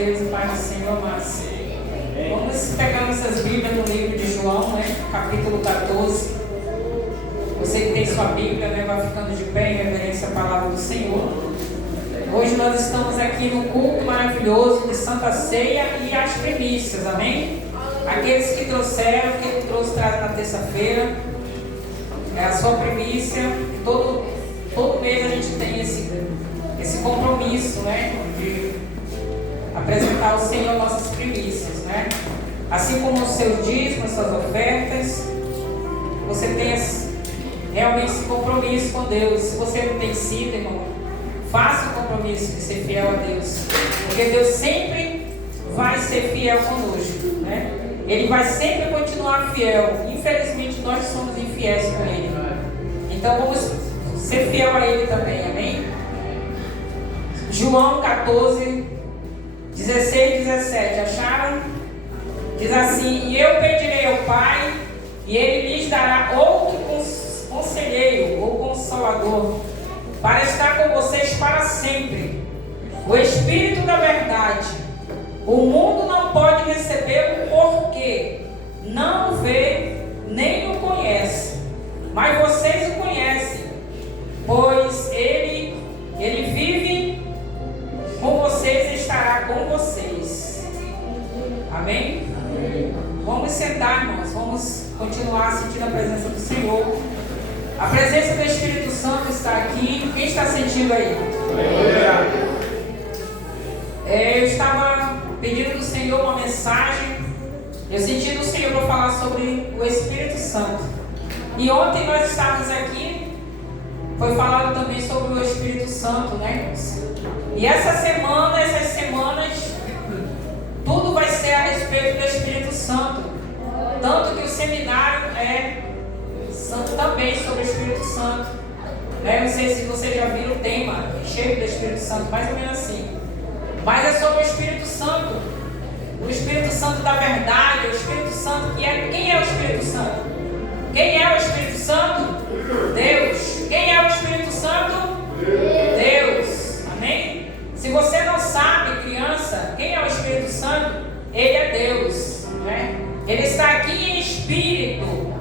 Deus e paz do Senhor, amados. Vamos pegar nossas Bíblias no livro de João, né? Capítulo 14. Você que tem sua Bíblia, né? Vai ficando de pé em reverência à palavra do Senhor. Hoje nós estamos aqui no culto maravilhoso de Santa Ceia e as primícias, amém? Aqueles que trouxeram, que ele trouxe traz na terça-feira, é a sua primícia. Todo mês a gente tem esse compromisso, né? De apresentar ao Senhor nossas primícias, né? Assim como os seus dízimos, suas ofertas, você tem realmente esse compromisso com Deus. Se você não tem sido, irmão, faça o compromisso de ser fiel a Deus, porque Deus sempre vai ser fiel conosco, né? Ele vai sempre continuar fiel. Infelizmente nós somos infiéis com Ele, então vamos ser fiel a Ele também, amém? João 14, 16 e 17, acharam? Diz assim: e eu pedirei ao Pai, e Ele lhes dará outro conselheiro ou consolador, para estar com vocês para sempre, o Espírito da verdade. O mundo não pode recebê-lo porque não o vê nem o conhece, mas vocês o conhecem, pois ele vive com vocês e estará com vocês. Amém? Amém. Vamos sentar, irmãos, vamos continuar sentindo a presença do Senhor. A presença do Espírito Santo está aqui. Quem está sentindo aí? Eu estava pedindo do Senhor uma mensagem. Eu senti do Senhor para falar sobre o Espírito Santo. E ontem nós estávamos aqui, foi falado também sobre o Espírito Santo, né? E essas semanas, tudo vai ser a respeito do Espírito Santo. Tanto que o seminário é também sobre o Espírito Santo, né? Não sei se você já viu o tema, cheio do Espírito Santo, mais ou menos assim. Mas é sobre o Espírito Santo, o Espírito Santo da verdade, o Espírito Santo que é. Quem é o Espírito Santo? Quem é o Espírito Santo? Deus. Quem é o Espírito Santo? Deus. Amém? Se você não sabe, criança, quem é o Espírito Santo? Ele é Deus, né? Ele está aqui em espírito,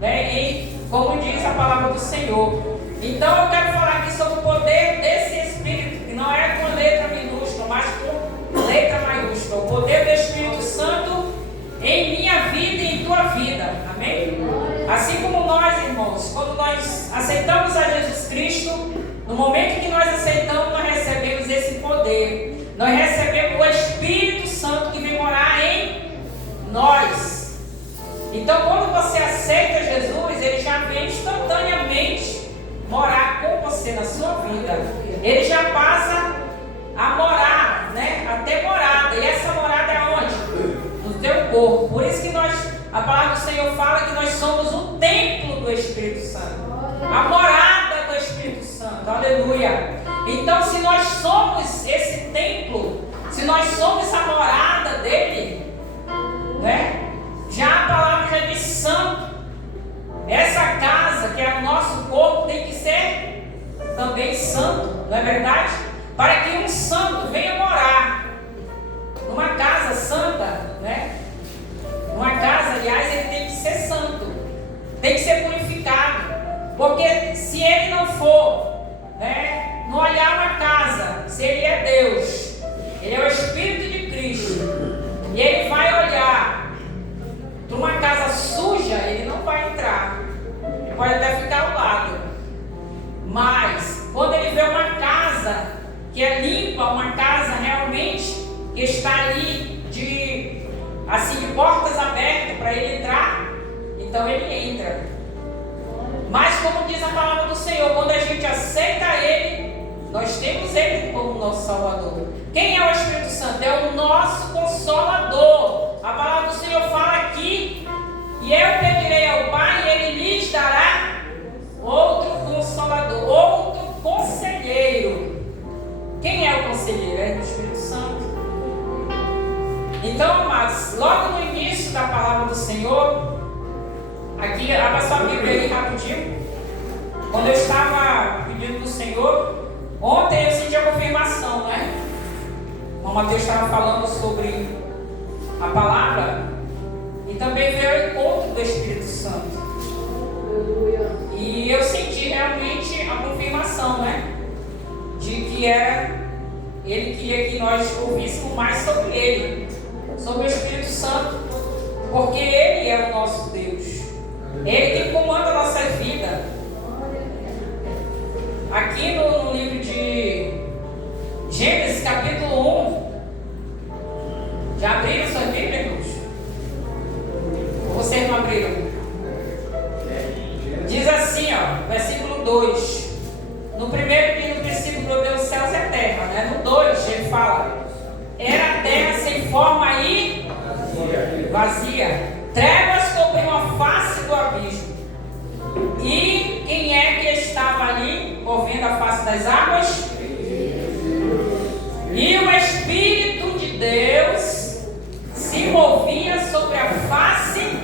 né? E como diz a palavra do Senhor. Então eu quero falar aqui sobre o poder desse Espírito, que não é com letra minúscula, mas com letra maiúscula. O poder do Espírito Santo em minha vida e em tua vida. Amém? Assim como nós, irmãos, quando nós aceitamos a Jesus Cristo, no momento que nós aceitamos, nós recebemos esse poder. Nós recebemos o Espírito Santo que vem morar em nós. Então, quando você aceita Jesus, Ele já vem instantaneamente morar com você na sua vida. Ele já passa a morar, né? Até morada. E essa morada é onde? No teu corpo. Por isso que a palavra do Senhor fala que nós somos o templo do Espírito Santo. A morada do Espírito Santo. Aleluia. Então, se nós somos esse templo, se nós somos a morada dele, né? Já a palavra já diz santo. Essa casa, que é o nosso corpo, tem que ser também santo, não é verdade? Para que um santo venha morar numa casa santa, né? Numa casa, aliás, ele tem que ser santo, tem que ser purificado. Porque se ele não for, né, não olhar uma casa, se ele é Deus, ele é o Espírito de Cristo, e ele vai olhar para uma casa suja, ele não vai entrar. Ele pode até ficar ao lado. Mas quando ele vê uma casa que é limpa, uma casa realmente que está ali de portas abertas para ele entrar, então ele entra. Mas como diz a palavra do Senhor, quando a gente aceita Ele, nós temos Ele como nosso Salvador. Quem é o Espírito Santo? É o nosso Consolador. A palavra do Senhor fala aqui: e eu pedirei ao Pai e Ele lhes dará outro Consolador, outro Conselheiro. Quem é o Conselheiro? É o Espírito Santo. Então, amados, logo no início da palavra do Senhor, aqui, abra sua Bíblia aí rapidinho. Quando eu estava pedindo do Senhor, ontem eu senti a confirmação, né? Uma irmão Mateus estava falando sobre a palavra, e também veio ao encontro do Espírito Santo. E eu senti realmente a confirmação, né? De que ele queria que nós ouvíssemos mais sobre ele, sobre o Espírito Santo, porque ele é o nosso Deus. Ele que comanda a nossa vida. Aqui no livro de Gênesis, capítulo 1, já abriram sua Bíblia, irmãos? Ou vocês não abriram? Diz assim, ó, versículo 2. No primeiro princípio criou Deus os céus e a terra, né? No 2 ele fala: era a terra sem forma e vazia. Trevas cobriam a face do abismo. E quem é que estava ali, movendo a face das águas? E o Espírito de Deus se movia sobre a face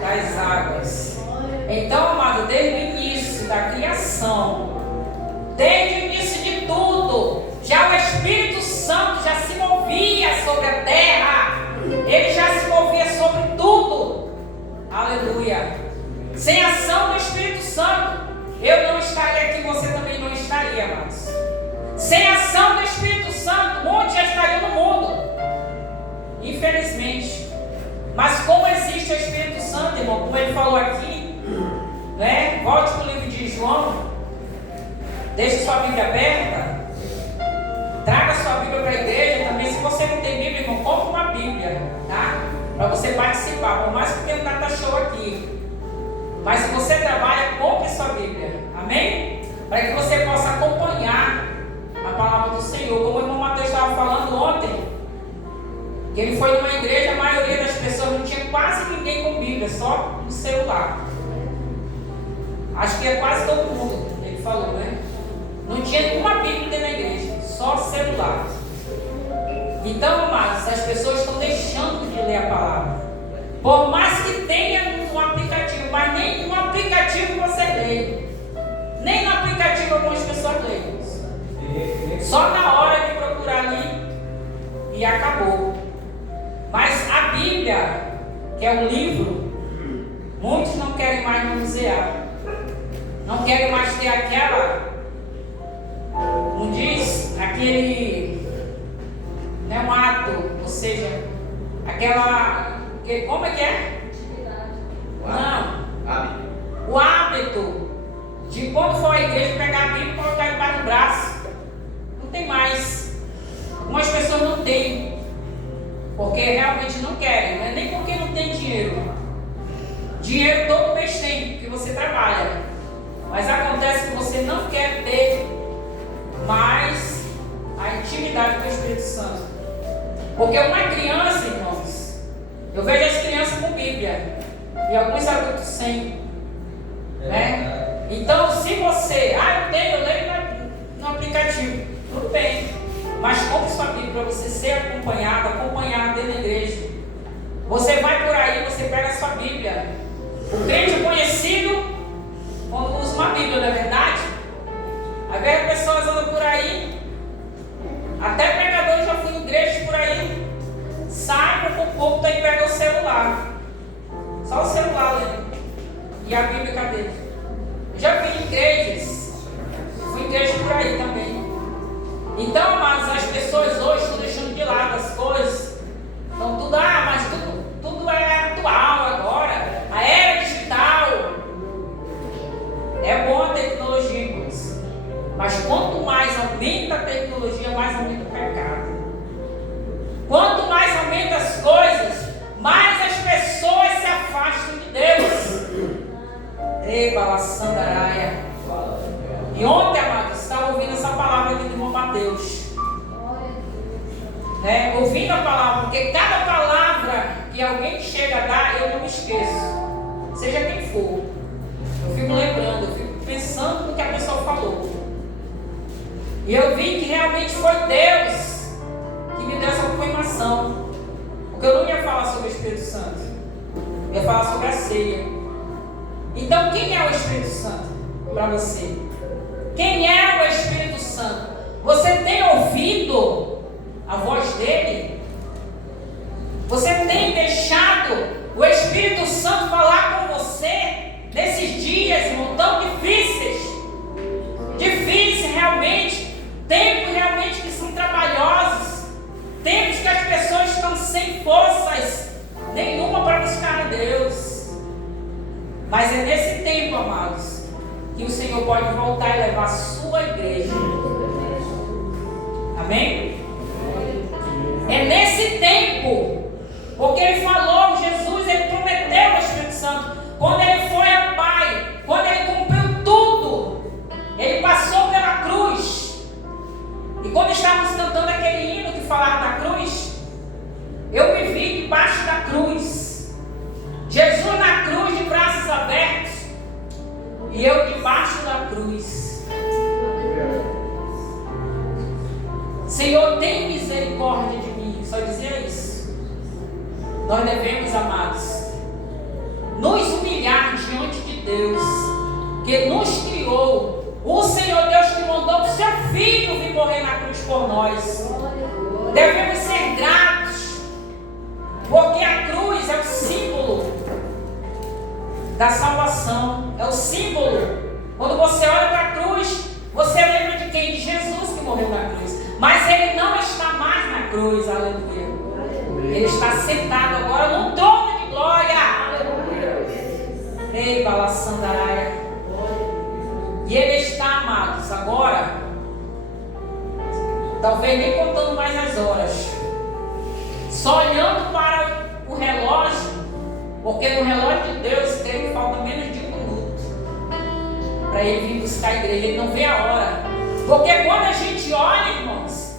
das águas. Então, amado, desde o início da criação, desde o início de tudo, já o Espírito Santo já se movia sobre a terra. Ele já se movia sobre tudo. Aleluia. Sem ação do Espírito Santo, eu não estaria aqui, você também não estaria, amados. Sem ação do Espírito Santo, muitos já estariam no mundo, infelizmente. Mas como existe o Espírito Santo, irmão, como ele falou aqui, né? Volte para o livro de João, deixe sua Bíblia aberta, traga sua Bíblia para a igreja também. Se você não tem Bíblia, irmão, compre uma Bíblia, tá? Para você participar, por mais que tenha um data show aqui. Mas se você trabalha, compre sua Bíblia, amém? Para que você possa acompanhar a palavra do Senhor. Como o irmão Mateus estava falando ontem, que ele foi numa igreja, a maioria das pessoas não tinha quase ninguém com Bíblia, só no celular. Acho que é quase todo mundo, ele falou, né? Não tinha nenhuma Bíblia dentro da igreja, só celular. Então, amados, as pessoas estão deixando de ler a palavra. Por mais que tenha um aplicativo, mas nem no aplicativo você lê. Nem no aplicativo algumas pessoas leem. Só na hora de procurar ali e acabou. Mas a Bíblia, que é um livro, muitos não querem mais manusear. Não querem mais ter aquela, não diz, aquele, né, um ato, ou seja, aquela, como é que é? Não. O hábito de quando for à igreja pegar a Bíblia e colocar embaixo do braço. Não tem mais. Algumas pessoas não têm, porque realmente não querem, né? Nem porque não tem dinheiro. Dinheiro todo mês tem, porque você trabalha. Mas acontece que você não quer ter mais a intimidade com o Espírito Santo. Porque uma criança, irmãos, eu vejo as crianças com Bíblia e alguns adultos sem, né? Então, se você, eu leio no aplicativo, tudo bem, mas compre sua Bíblia para você ser acompanhado dentro da igreja. Você vai por aí, você pega a sua Bíblia. O crente conhecido, quando usa uma Bíblia, não é verdade? Aí vem as pessoas andam por aí, até pregadores já fui em igrejas por aí, sai com o povo e pega o celular. Só o celular lendo. E a Bíblia cadê? Eu já fui em igrejas, fui em igrejas por aí também. Então, amados, as pessoas hoje estão deixando de lado as coisas. Então mas tudo é atual agora. A era digital. É boa a tecnologia, irmãos. Mas quanto mais aumenta a tecnologia, mais aumenta o pecado. Quanto mais aumenta as coisas, mais as pessoas se afastam de Deus. Balaçandaraia. E ontem, amados, estava ouvindo essa palavra aqui do irmão Mateus. Ouvindo a palavra, porque cada palavra que alguém chega a dar, eu não me esqueço. Seja quem for. Eu fico lembrando, eu fico pensando no que a pessoa falou. E eu vi que realmente foi Deus que me deu essa confirmação. Porque eu não ia falar sobre o Espírito Santo. Eu ia falar sobre a ceia. Então, quem é o Espírito Santo para você? Quem é o Espírito Santo? Você tem ouvido a voz amados, que o Senhor pode voltar e levar a sua igreja. Amém? É nesse tempo, porque Ele falou, Jesus, Ele prometeu ao Espírito Santo, quando Ele foi ao Pai, quando Ele cumpriu tudo, Ele passou pela cruz. E quando estávamos cantando aquele hino que falava da cruz, eu me vi debaixo da cruz, Jesus na cruz de braços abertos, e eu debaixo da cruz. Senhor, tem misericórdia de mim. Só dizia isso. Nós devemos, amados, nos humilhar diante de Deus, que nos criou. O Senhor Deus que mandou o seu Filho vir morrer na cruz por nós. Devemos ser gratos, porque a cruz é o símbolo da salvação, é o símbolo. Quando você olha para a cruz, você lembra de quem? De Jesus que morreu na cruz. Mas Ele não está mais na cruz, aleluia. Ele está sentado agora no trono de glória, aleluia. Ei, Balassandaraia. E Ele está, amados, agora, talvez nem contando mais as horas, só olhando para o relógio, porque no relógio de Deus tem falta menos de 1 minuto para Ele vir buscar a igreja. Ele não vê a hora, porque quando a gente olha, irmãos,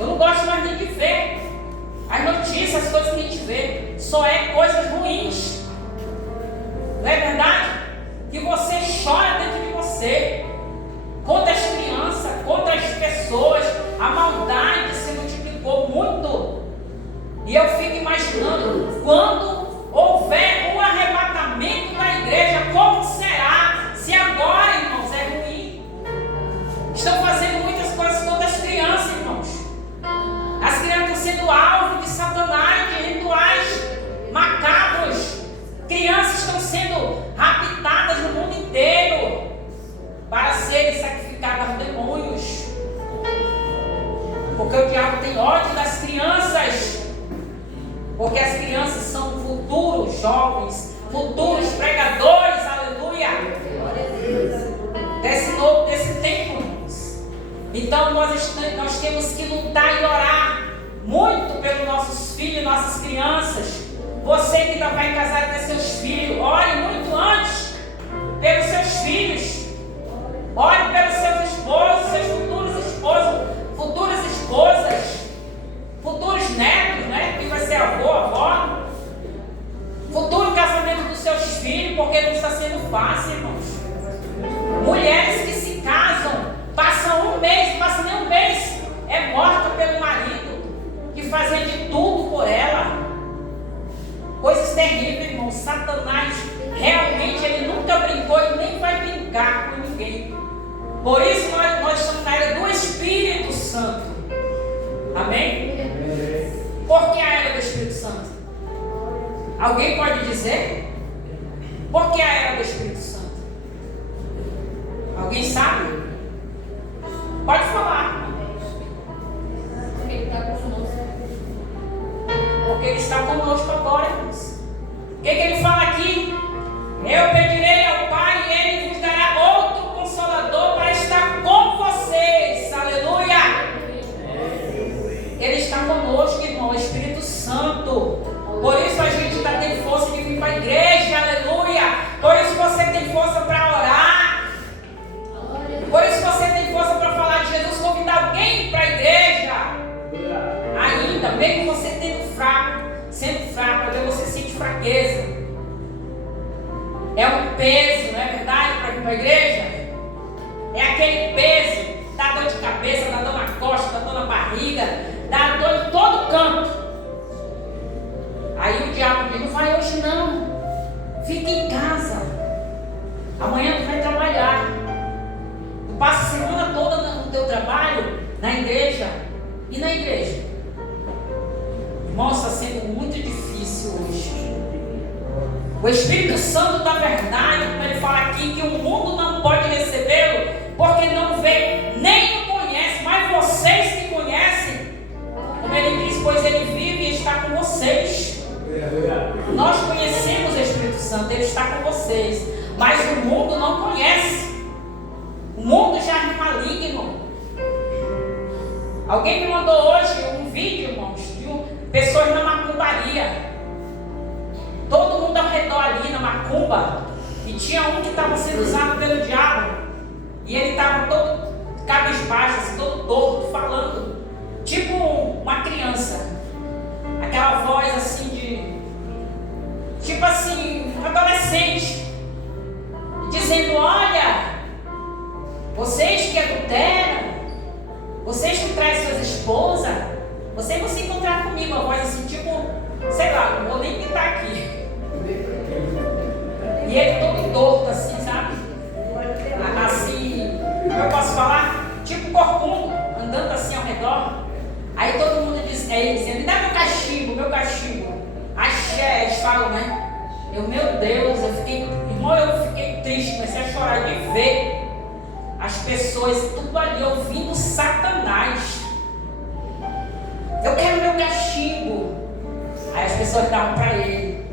eu não gosto mais nem de ver as notícias, as coisas que a gente vê, só é coisas ruins. Não é verdade? Que você chora dentro de você, contra as crianças, contra as pessoas, a maldade se multiplicou muito. E eu fico imaginando, quando houver um arrebatamento da igreja, como será? Se agora, irmãos, é ruim. Estão fazendo muitas coisas contra as crianças, irmãos. As crianças estão sendo alvo de Satanás, de rituais macabros. Crianças estão sendo raptadas no mundo inteiro para serem sacrificadas aos demônios. Porque o diabo tem ódio das crianças. Porque as crianças são futuros jovens, futuros pregadores, aleluia. Desse tempo, irmãos. Então nós temos que lutar e orar muito pelos nossos filhos, nossas crianças. Você que ainda vai casar com seus filhos, ore muito antes pelos seus filhos. Ore pelos seus esposos, seus futuros esposos, futuras esposas, futuros netos, né? Que vai ser avô, avó. Futuro casamento dos seus filhos, porque não está sendo fácil, irmãos. Mulheres que se casam, passam um mês, não passa nem um mês, é morta pelo marido, que fazia de tudo por ela. Coisas terríveis, irmão. Satanás, realmente, ele nunca brincou e nem vai brincar com ninguém. Por isso, nós estamos na era do Espírito Santo. Amém? Por que a era do Espírito Santo? Alguém pode dizer? Por que a era do Espírito Santo? Alguém sabe? Pode falar. Porque Ele está conosco agora, irmãos. O que Ele fala aqui? Eu pedirei ao Pai e Ele vos dará outro Consolador para estar com vocês. Aleluia! Ele está conosco, irmão, o Espírito Santo. Por isso a gente está tendo força de vir para a igreja. Aleluia! Por isso você tem força para orar. Por isso você tem força para falar de Jesus, convidar alguém para a igreja. Ainda, mesmo você sendo fraco, porque você sente fraqueza. É um peso, não é verdade, para vir para a igreja? É aquele peso, dá dor de cabeça, dá dor na costa, dá dor na barriga, dá dor em todo canto. Aí o diabo diz, não vai hoje não, fica em casa, amanhã tu vai trabalhar. Tu passa a semana toda no teu trabalho, na igreja. E na igreja? Irmão, está sendo muito difícil hoje. O Espírito Santo da verdade, como ele fala aqui, que o mundo não pode recebê-lo, porque não vê, nem o conhece, mas vocês que conhecem, como ele diz, pois ele vive e está com vocês. Nós conhecemos o Espírito Santo, ele está com vocês. mas o mundo não conhece. O mundo já é maligno. Alguém me mandou hoje um vídeo, irmãos, de pessoas na macumbaria. Todo mundo ao redor ali na macumba. E tinha um que estava sendo usado pelo diabo. E ele estava todo cabisbaixo, assim, todo torto, falando. Tipo uma criança. Aquela voz assim de... Tipo assim, um adolescente. Dizendo, olha, vocês que adulteram, vocês que trazem suas esposas, vocês vão se encontrar comigo. Uma voz assim, tipo, sei lá, não vou nem pintar aqui. E ele todo torto assim, sabe? Assim, como eu posso falar? Tipo corcunda, andando assim ao redor. Aí todo mundo diz, ele dizendo, me dá meu cachimbo. Axé, eles falam, né? Meu Deus, eu fiquei triste, comecei a chorar de ver as pessoas tudo ali ouvindo Satanás. Eu quero meu cachimbo. Aí as pessoas davam para ele.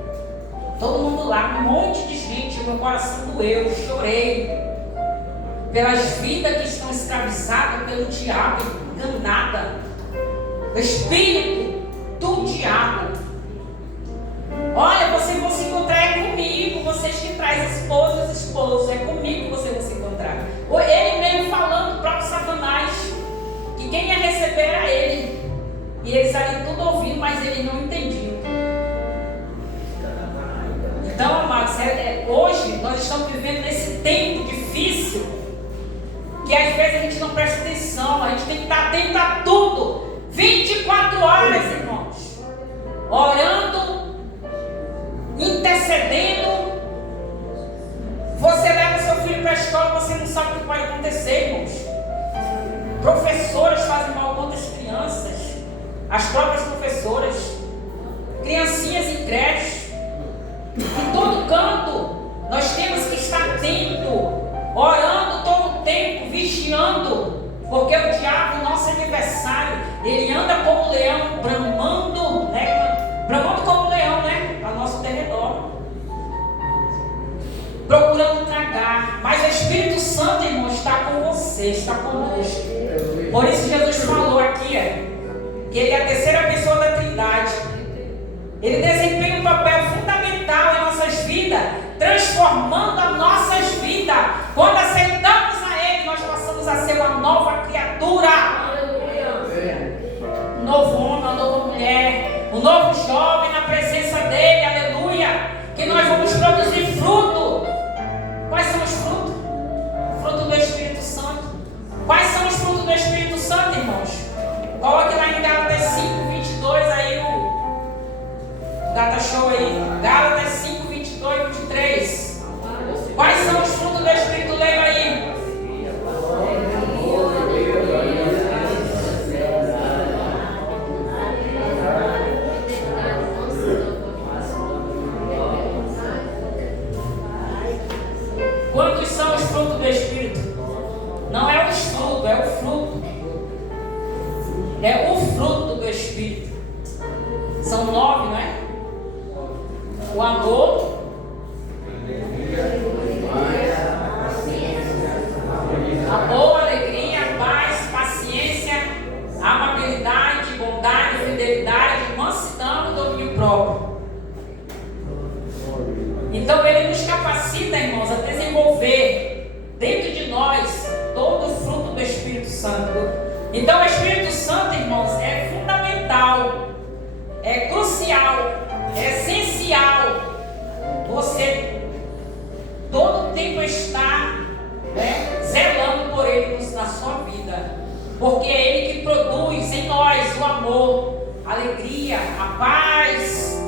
Todo mundo lá, um monte de gente, meu coração doeu, eu chorei pelas vidas que estão escravizadas pelo diabo, enganada. O espírito do diabo. Olha, vocês vão se encontrar comigo, vocês que trazem esposos, é comigo que vocês vão se encontrar. Ele mesmo falando, o próprio Satanás, que quem ia receber era ele. E eles ali tudo ouvindo, mas eles não entendiam. Então, amados, hoje nós estamos vivendo nesse tempo difícil, que às vezes a gente não presta atenção, a gente tem que estar atento a tudo, 24 horas, irmãos, orando, intercedendo. Você leva seu filho para a escola, você não sabe o que pode acontecer, irmãos. Professoras fazem mal contra as crianças, as próprias professoras, criancinhas em creche. Em todo canto, nós temos que estar atento, orando todo o tempo, vigiando, porque o diabo, nosso adversário, ele anda como um leão, bramando, né? Bramando como um leão, né? Ao nosso derredor, procurando tragar. Mas o Espírito Santo, irmão, está com você, está conosco. Por isso Jesus falou aqui, que ele é a terceira pessoa da Trindade. Ele desempenha um papel fundamental em nossas vidas, transformando as nossas vidas. Quando aceitamos a Ele, nós passamos a ser uma nova criatura. Um novo homem, uma nova mulher, um novo jovem na presença dEle, aleluia. Que nós vamos produzir fruto. Quais são os frutos? Fruto do Espírito Santo. Quais são os frutos do Espírito Santo, irmãos? Coloque lá em Gálatas 5, 22 aí o data show aí. Gálatas 5, 22, 23. Quais são os frutos do Espírito? Leia aí. Quantos são os frutos do Espírito? Não é os frutos, é o fruto. É o fruto do Espírito. São 9, não é? O amor, alegria, paz, paciência, amabilidade, bondade, fidelidade, mansidão e domínio próprio. Então ele nos capacita, irmãos, a desenvolver dentro de nós todo o fruto do Espírito Santo. Então o Espírito Santo, irmãos, é fundamental, é crucial, é essencial você todo o tempo estar, zelando por Ele na sua vida, porque é Ele que produz em nós o amor, a alegria, a paz,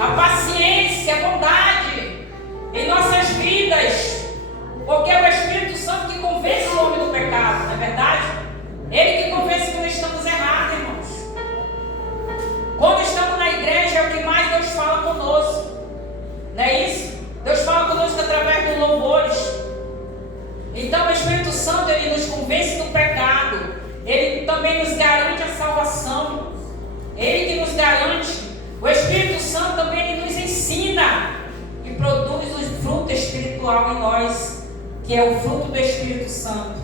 a paciência, a bondade em nossas vidas, porque é o Espírito Santo que convence o homem do pecado, não é verdade? Ele que convence quando estamos errados, irmãos. Quando estamos na igreja é o que mais Deus fala conosco, não é isso? Deus fala conosco através dos louvores. Então o Espírito Santo, ele nos convence do pecado, ele também nos garante a salvação, ele que nos garante. O Espírito Santo também ele nos ensina e produz os frutos espirituais espiritual em nós, que é o fruto do Espírito Santo.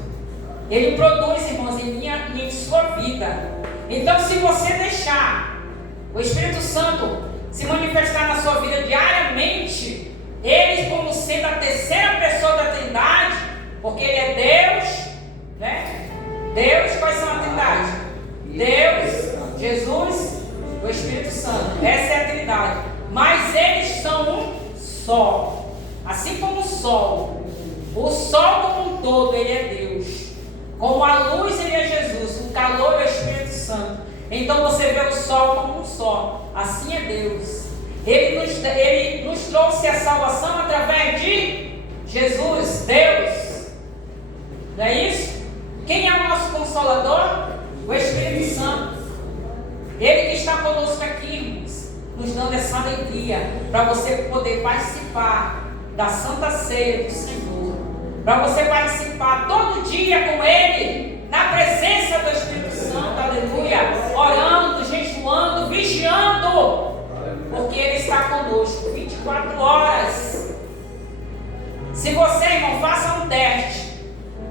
Ele produz, irmãos, em minha e em sua vida. Então, se você deixar o Espírito Santo se manifestar na sua vida diariamente, ele como sendo a terceira pessoa da Trindade, porque ele é Deus, né? Deus, quais são a Trindade? Deus, Jesus, o Espírito Santo. Essa é a Trindade. Mas eles são um só. Assim como o sol como um todo, ele é Deus. Como a luz, ele é Jesus. O calor é o Espírito Santo. Então você vê o sol como um só. Assim é Deus. Ele nos trouxe a salvação através de Jesus, Deus. Não é isso? Quem é o nosso Consolador? O Espírito Santo. Ele que está conosco aqui, irmãos, nos dando essa alegria para você poder participar da Santa Ceia do Senhor. Para você participar todo dia com Ele, na presença do Espírito Santo, aleluia, orando, jejuando, vigiando, porque Ele está conosco 24 horas. Se você, irmão, faça um teste,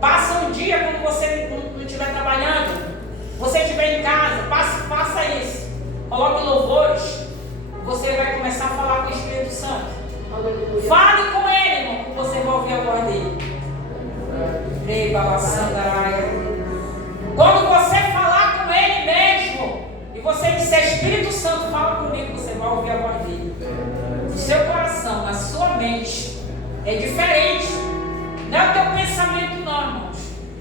passa um dia quando você não estiver trabalhando, você estiver em casa, faça isso, coloque louvores, você vai começar a falar com o Espírito Santo. Fale com Ele, irmão, que você vai ouvir a voz dele. Quando você falar com Ele mesmo, e você disser, Espírito Santo, fala comigo, você vai ouvir a voz dele. No seu coração, na sua mente, é diferente. Não é o teu pensamento, não, irmãos.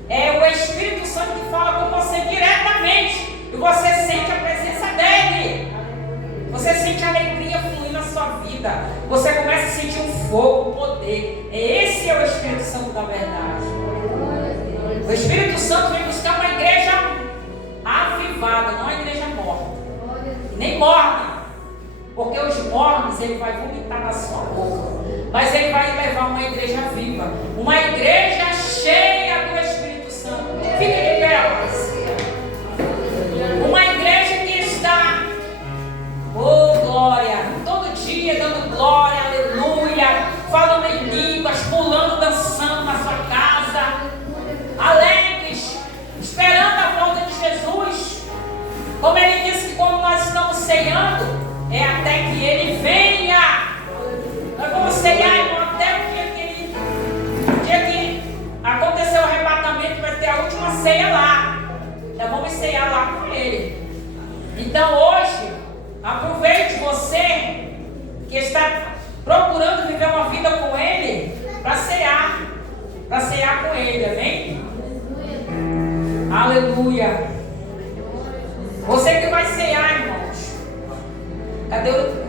É o Espírito Santo que fala com você diretamente, e você sente a presença dele. Você sente a alegria fluir na sua vida. Você começa a sentir um fogo, um poder. Esse é o Espírito Santo da verdade. O Espírito Santo vem buscar uma igreja avivada, não uma igreja morta. Nem morna. Porque os mornos ele vai vomitar na sua boca. Mas ele vai levar uma igreja viva. Uma igreja cheia do Espírito Santo. Fique de pé, uma igreja que está, oh glória, todo dia dando glória, aleluia, falando em línguas, pulando, dançando na sua casa, alegres, esperando a volta de Jesus. Como ele disse que quando nós estamos ceando, é até que ele venha. Nós vamos ceiar, irmão, até o dia que aconteceu o arrebatamento, vai ter a última ceia lá. Nós vamos ceiar lá com ele. Então hoje, aproveite você que está procurando viver uma vida com ele, para cear com ele, amém? Aleluia. Você que vai cear, irmãos. Cadê o